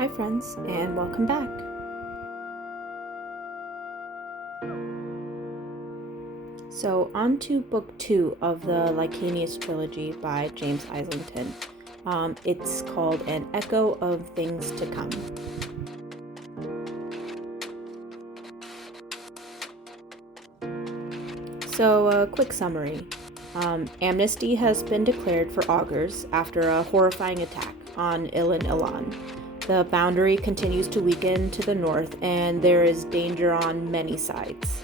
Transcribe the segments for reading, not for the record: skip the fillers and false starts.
Hi friends, and welcome back. So on to book 2 of the Licanius trilogy by James Islington. It's called An Echo of Things to Come. So a quick summary. Amnesty has been declared for augurs after a horrifying attack on Ilan. The boundary continues to weaken to the north, and there is danger on many sides.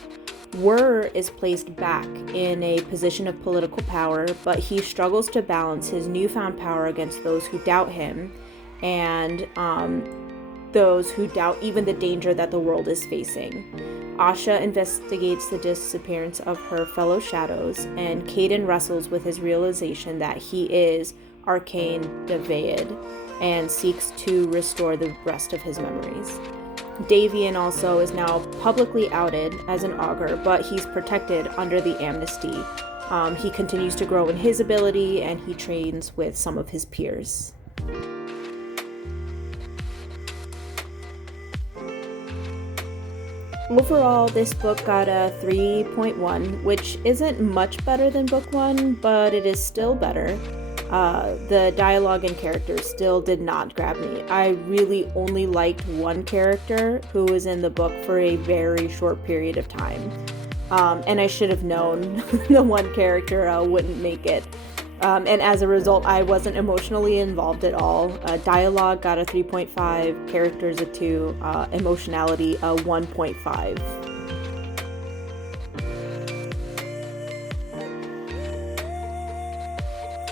Wur is placed back in a position of political power, but he struggles to balance his newfound power against those who doubt him and those who doubt even the danger that the world is facing. Asha investigates the disappearance of her fellow shadows, and Caden wrestles with his realization that he is Arcane Devaed and seeks to restore the rest of his memories. Davian also is now publicly outed as an augur, but he's protected under the amnesty. He continues to grow in his ability, and he trains with some of his peers. Overall, this book got a 3.1, which isn't much better than book 1, but it is still better. The dialogue and characters still did not grab me. I really only liked one character who was in the book for a very short period of time. And I should have known the one character wouldn't make it. And as a result, I wasn't emotionally involved at all. Dialogue got a 3.5, characters a 2, emotionality a 1.5.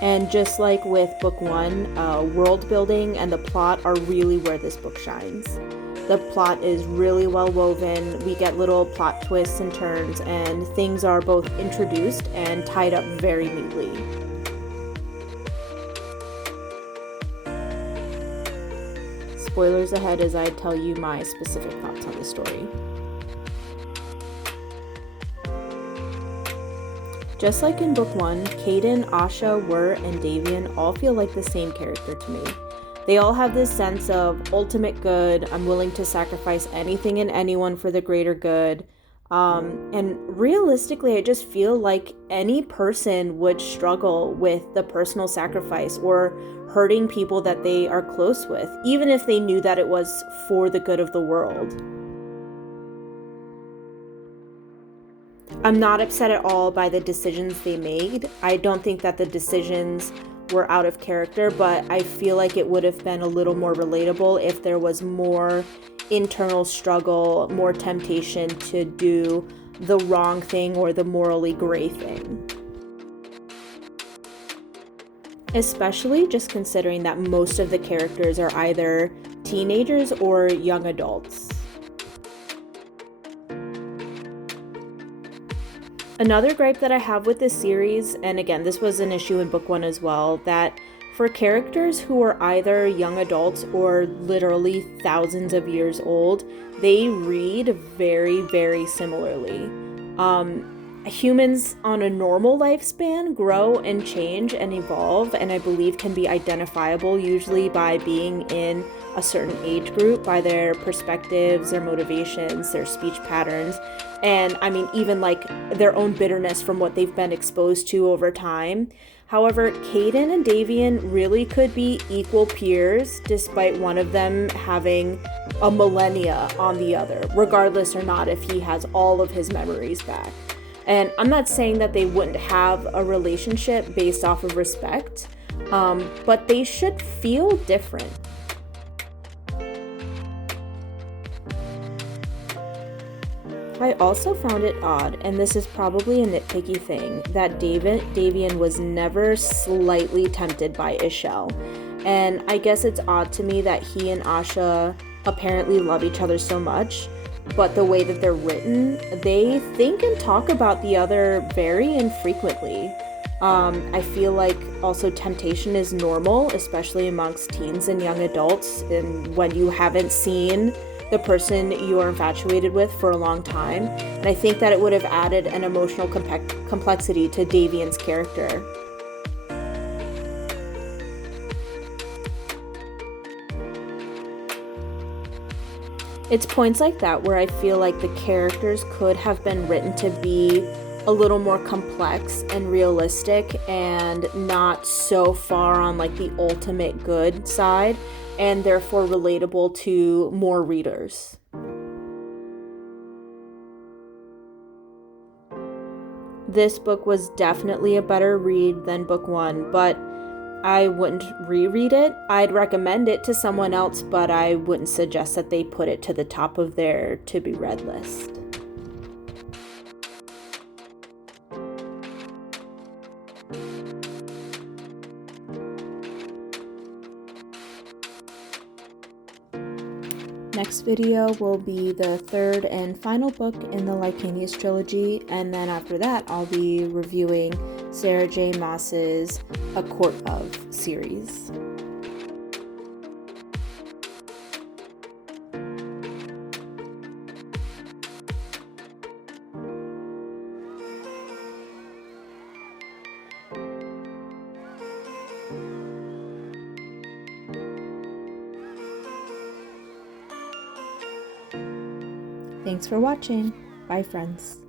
And just like with book 1, world building and the plot are really where this book shines. The plot is really well woven, we get little plot twists and turns, and things are both introduced and tied up very neatly. Spoilers ahead as I tell you my specific thoughts on the story. Just like in book 1, Caden, Asha, Wur, and Davian all feel like the same character to me. They all have this sense of ultimate good, I'm willing to sacrifice anything and anyone for the greater good. And realistically, I just feel like any person would struggle with the personal sacrifice or hurting people that they are close with, even if they knew that it was for the good of the world. I'm not upset at all by the decisions they made. I don't think that the decisions were out of character, but I feel like it would have been a little more relatable if there was more internal struggle, more temptation to do the wrong thing or the morally gray thing. Especially just considering that most of the characters are either teenagers or young adults. Another gripe that I have with this series, and again, this was an issue in book 1 as well, that for characters who are either young adults or literally thousands of years old, they read very, very similarly. Humans on a normal lifespan grow and change and evolve, and I believe can be identifiable usually by being in a certain age group, by their perspectives, their motivations, their speech patterns, and I mean even like their own bitterness from what they've been exposed to over time. However, Caden and Davian really could be equal peers despite one of them having a millennia on the other, regardless or not if he has all of his memories back. And I'm not saying that they wouldn't have a relationship based off of respect, but they should feel different. I also found it odd, and this is probably a nitpicky thing, that Davian was never slightly tempted by Ishel. And I guess it's odd to me that he and Asha apparently love each other so much, but the way that they're written, they think and talk about the other very infrequently. I feel like also temptation is normal, especially amongst teens and young adults, and when you haven't seen the person you are infatuated with for a long time. And I think that it would have added an emotional complexity to Davian's character. It's points like that where I feel like the characters could have been written to be a little more complex and realistic and not so far on like the ultimate good side, and therefore relatable to more readers. This book was definitely a better read than book one, but I wouldn't reread it. I'd recommend it to someone else, but I wouldn't suggest that they put it to the top of their to-be-read list. Next video will be the third and final book in the Licanius trilogy, and then after that I'll be reviewing Sarah J. Maas's A Court of series. Thanks for watching. Bye, friends.